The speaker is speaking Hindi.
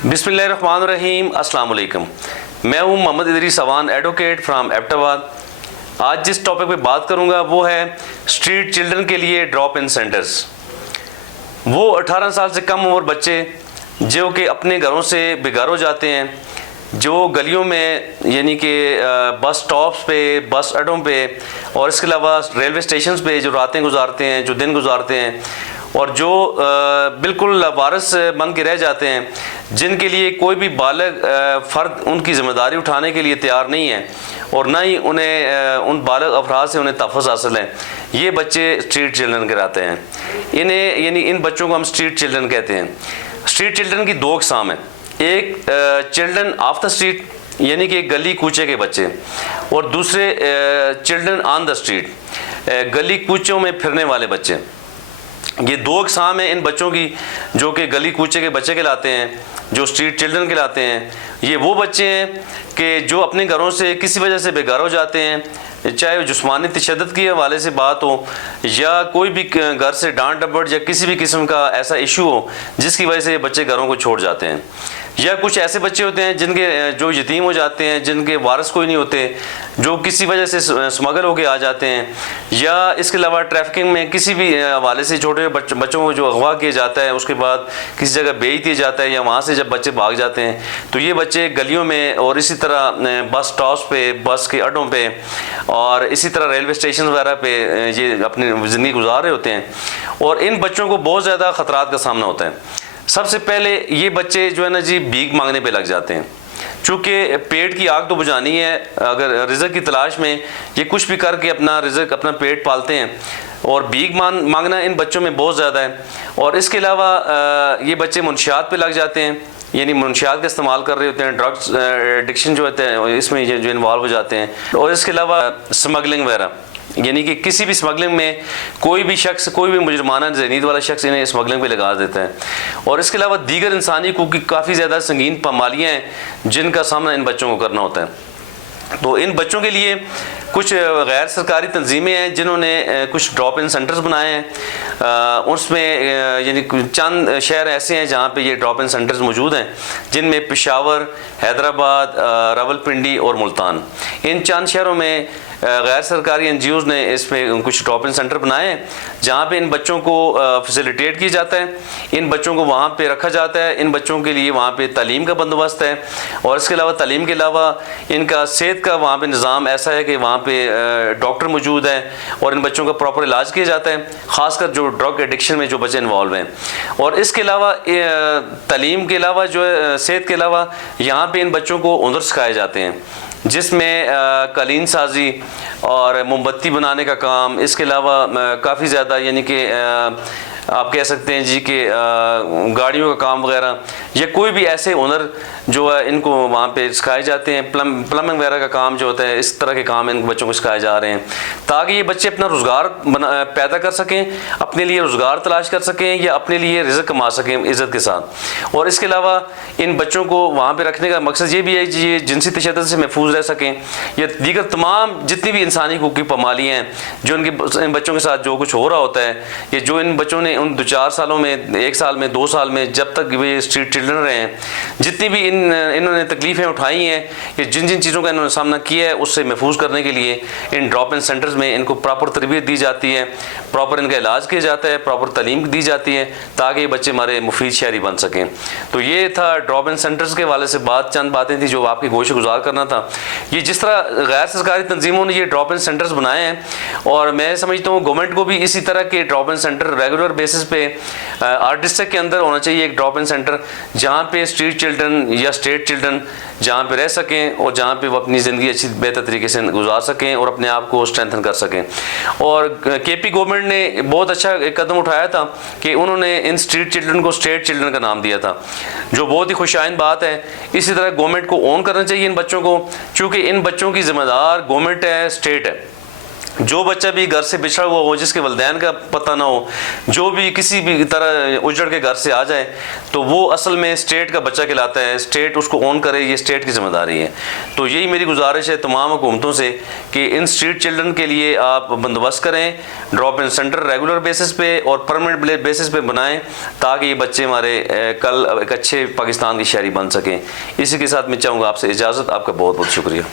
बिस्मिल्लाहिर्रहमानिर्रहीम, अस्सलाम वालेकुम। मैं हूं मोहम्मद इदरीस अवान, एडवोकेट फ्राम एबटाबाद। आज जिस टॉपिक पे बात करूंगा वो है स्ट्रीट चिल्ड्रन के लिए ड्रॉप इन सेंटर्स। वो 18 साल से कम उम्र बच्चे जो कि अपने घरों से बेघर हो जाते हैं, जो गलियों में यानी कि बस स्टॉप्स पे, बस अड्डों पे और इसके अलावा रेलवे स्टेशन पे जो रातें गुजारते हैं, जो दिन गुजारते हैं और जो बिल्कुल वारिस बन के रह जाते हैं, जिनके लिए कोई भी बालग फ़र्द उनकी ज़िम्मेदारी उठाने के लिए तैयार नहीं है और ना ही उन्हें उन बालग अफराद से उन्हें तहफ़्फ़ुज़ हासिल है। ये बच्चे स्ट्रीट चिल्ड्रन कहलाते हैं। इन्हें यानी इन बच्चों को हम स्ट्रीट चिल्ड्रन कहते हैं। स्ट्रीट चिल्ड्रन की दो अक़साम हैं। एक चिल्ड्रन ऑफ द स्ट्रीट यानी कि गली कूचे के बच्चे, और दूसरे चिल्ड्रन ऑन द स्ट्रीट, गली कूचों में फिरने वाले बच्चे। ये दो अक़साम हैं इन बच्चों की, जो कि गली कूचे के बच्चे कहलाते हैं, जो स्ट्रीट चिल्ड्रन कहलाते हैं। ये वो बच्चे हैं कि जो अपने घरों से किसी वजह से बेघर हो जाते हैं, चाहे वो जिस्मानी तशद्दुद के हवाले से बात हो या कोई भी घर से डांट डपट या किसी भी किस्म का ऐसा इशू हो जिसकी वजह से ये बच्चे घरों को छोड़ जाते हैं। या कुछ ऐसे बच्चे होते हैं जिनके जो यतीम हो जाते हैं, जिनके वारिस कोई नहीं होते, जो किसी वजह से स्मगल होके आ जाते हैं, या इसके अलावा ट्रैफिकिंग में किसी भी हवाले से छोटे बच्चों को जो अगवा किया जाता है, उसके बाद किसी जगह बेच दिया जाता है या वहाँ से जब बच्चे भाग जाते हैं, तो ये बच्चे गलियों में और इसी तरह बस स्टॉप्स पे, बस के अड्डों पे और इसी तरह रेलवे स्टेशन वगैरह पे ये अपनी ज़िंदगी गुजार रहे होते हैं। और इन बच्चों को बहुत ज़्यादा ख़तरात का सामना होता है। सबसे पहले ये बच्चे जो है ना जी, भीख मांगने पे लग जाते हैं। चूँकि पेट की आग तो बुझानी है, अगर रिज़्क़ की तलाश में ये कुछ भी करके अपना रिज़्क़, अपना पेट पालते हैं, और भीख मांगना इन बच्चों में बहुत ज़्यादा है। और इसके अलावा ये बच्चे मुनशियात पे लग जाते हैं, यानी मुनशियात का इस्तेमाल कर रहे होते हैं, ड्रग्स एडिक्शन जो होते हैं इसमें जो इन्वॉल्व हो जाते हैं। और इसके अलावा स्मगलिंग वगैरह, यानी कि किसी भी स्मगलिंग में कोई भी शख्स, कोई भी मुजरमाना ज़नीत वाला शख्स इन्हें स्मगलिंग पे लगा देता है। और इसके अलावा दीगर इंसानी हुकूक की काफ़ी ज़्यादा संगीन पामालियाँ हैं जिनका सामना इन बच्चों को करना होता है। तो इन बच्चों के लिए कुछ गैर सरकारी तंजीमें हैं जिन्होंने कुछ ड्रॉप इन सेंटर्स बनाए हैं। उसमें यानी चंद शहर ऐसे हैं जहाँ पे ये ड्रॉप इन सेंटर्स मौजूद हैं, जिनमें पेशावर, हैदराबाद, रावलपिंडी और मुल्तान। इन चंद शहरों में गैर सरकारी NGOs ने इसमें कुछ ड्रॉप इन सेंटर बनाए हैं जहाँ पे इन बच्चों को फैसिलिटेट किया जाता है, इन बच्चों को वहाँ पे रखा जाता है। इन बच्चों के लिए वहाँ पे तालीम का बंदोबस्त है, और इसके अलावा तालीम के अलावा इनका सेहत का वहाँ पे निज़ाम ऐसा है कि वहाँ पे डॉक्टर मौजूद है और इन बच्चों का प्रॉपर इलाज किया जाता है, ख़ासकर जो ड्रग एडिक्शन में जो बच्चे इन्वॉल्व हैं। और इसके अलावा तालीम के अलावा जो है, सेहत के अलावा यहाँ पर इन बच्चों को हुनर सिखाए जाते हैं, जिसमें कालीन साजी और मोमबत्ती बनाने का काम, इसके अलावा काफ़ी ज़्यादा यानी कि आप कह सकते हैं जी कि गाड़ियों का काम वगैरह, या कोई भी ऐसे हुनर जो है इनको वहाँ पे सिखाए जाते हैं। प्लम्बिंग वगैरह का काम जो होता है, इस तरह के काम इन बच्चों को सिखाए जा रहे हैं ताकि ये बच्चे अपना रोज़गार पैदा कर सकें, अपने लिए रोज़गार तलाश कर सकें या अपने लिए रिज़्क़ कमा सकें इज़्ज़त के साथ। और इसके अलावा इन बच्चों को वहाँ पर रखने का मकसद ये भी है कि ये जिनसी तशद्दुद से महफूज रह सकें, या दीगर तमाम जितनी भी इंसानी हुकूकी पामालियाँ हैं जो इन बच्चों के साथ जो कुछ हो रहा होता है, ये जो इन बच्चों ने उन 2-4 सालों में, 1 साल में, 2 साल में, जब तक वे स्ट्रीट चिल्ड्रन रहे हैं, जितनी भी इन्होंने तकलीफ़ें उठाई हैं, ये जिन जिन चीज़ों का इन्होंने सामना किया है, उससे महफूज करने के लिए इन ड्रॉप इन सेंटर्स में इनको प्रॉपर तरबियत दी जाती है, प्रॉपर इनका इलाज किया जाता है, प्रॉपर तालीम दी जाती है ताकि ये बच्चे हमारे मुफीद शहरी बन सकें। तो ये था ड्रॉप इन सेंटर्स के हवाले से चंद बातें थी जो आपकी गोश गुजार करना था। ये जिस तरह गैर सरकारी तंजीमों ने ये ड्रॉप इन सेंटर्स बनाए हैं, और मैं समझता हूँ गवर्नमेंट को भी इसी तरह के drop in centre regular basis पे हर डिस्ट्रिक्ट के अंदर होना चाहिए एक ड्रॉप इन सेंटर, जहाँ पे स्ट्रीट चिल्ड्रन या स्टेट चिल्ड्रन जहाँ पे रह सकें और जहाँ पे वो अपनी ज़िंदगी अच्छी बेहतर तरीके से गुजार सकें और अपने आप को स्ट्रेंथन कर सकें। और KP गवर्नमेंट ने बहुत अच्छा एक कदम उठाया था कि उन्होंने इन स्ट्रीट चिल्ड्रन को स्टेट चिल्ड्रन का नाम दिया था, जो बहुत ही खुशाइन बात है। इसी तरह गवर्नमेंट को ओन करना चाहिए इन बच्चों को, चूँकि इन बच्चों की ज़िम्मेदार गवर्नमेंट है, स्टेट है। जो बच्चा भी घर से बिछड़ा हुआ हो, जिसके वलदैन का पता ना हो, जो भी किसी भी तरह उजड़ के घर से आ जाए, तो वो असल में स्टेट का बच्चा कहलाता है। स्टेट उसको ऑन करे, ये स्टेट की जिम्मेदारी है। तो यही मेरी गुजारिश है तमाम हुकूमतों से कि इन स्ट्रीट चिल्ड्रन के लिए आप बंदोबस्त करें, drop in centre regular basis पे और परमानेंट बेसिस पे बनाएं, ताकि ये बच्चे हमारे कल एक अच्छे पाकिस्तान की शहरी बन सकें। इसी के साथ मैं चाहूँगा आपसे इजाज़त। आपका बहुत बहुत शुक्रिया।